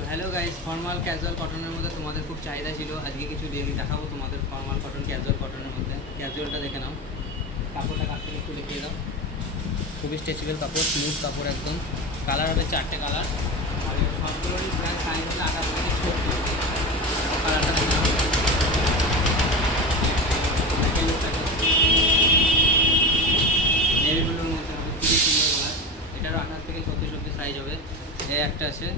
তো hello guys, formal casual কটনের মধ্যে তোমাদের খুব চাহিদা ছিল। আজকে কিছু আমি দেখাবো তোমাদের ফর্মাল কটন ক্যাজুয়াল কটনের মধ্যে। ক্যাজুয়ালটা দেখে নাও, কাপড়টা কাছ থেকে একটু দেখিয়ে দাও। খুবই স্ট্রেচেবল কাপড়, স্মুথ কাপড় একদম। কালার হবে 4টে কালার, আর সবগুলোরই প্রায় সাইজ হবে 28 থেকে 36। কালারটা দেখে নাও, নেভি ব্লুর মধ্যে হবে, খুবই সুন্দর কালার। এটারও 28 থেকে 36 অব্দি সাইজ হবে। একটা আছে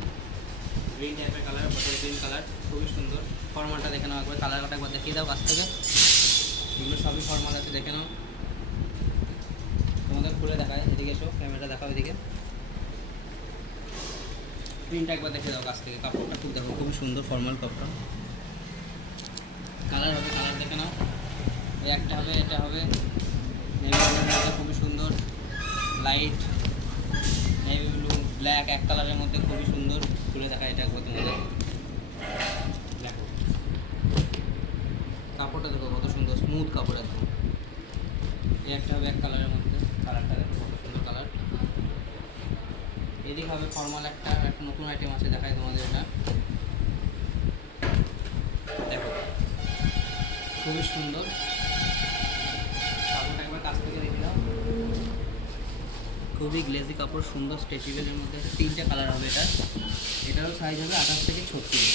গ্রিন টাইপের কালার, বটল গ্রিন কালার, খুবই সুন্দর। ফর্মালটা দেখে নাও একবার, কালারটা একবার দেখিয়ে দাও কাছ থেকে। এগুলো সবই ফর্মাল আছে, দেখে নাও। তোমাদের খুলে দেখায়, এদিকে এসো, ক্যামেরা দেখাও এদিকে। প্রিন্টটা একবার দেখে দাও কাছ থেকে। কাপড়টা খুব দেখো, খুবই সুন্দর ফর্মাল কাপড়টা। কালার হবে, কালার দেখে নাও। একটা হবে, এটা হবে নেভি ব্লুর মধ্যে, খুবই সুন্দর লাইট নেভি ব্লু ব্ল্যাক এক কালারের মধ্যে, খুবই সুন্দর। খুলে দেখা এটা একবার তোমাদের দেখো, কাপড়টা দেখো কত সুন্দর, স্মুথ কাপড় একদম। এই একটা হবে এক কালারের মধ্যে, কালারটা দেখো কত সুন্দর কালার। এদিকে হবে ফর্মাল একটা নতুন আইটেম আছে, দেখায় তোমাদের। এটা দেখো, খুবই সুন্দর কাপড়টা একবার কাছ থেকে দেখে দাও। খুবই গ্লেজি কাপড়, সুন্দর স্ট্রেচেবলের মধ্যে। 3টে কালার হবে এটা। এটারও সাইজ হবে 28 থেকে 36।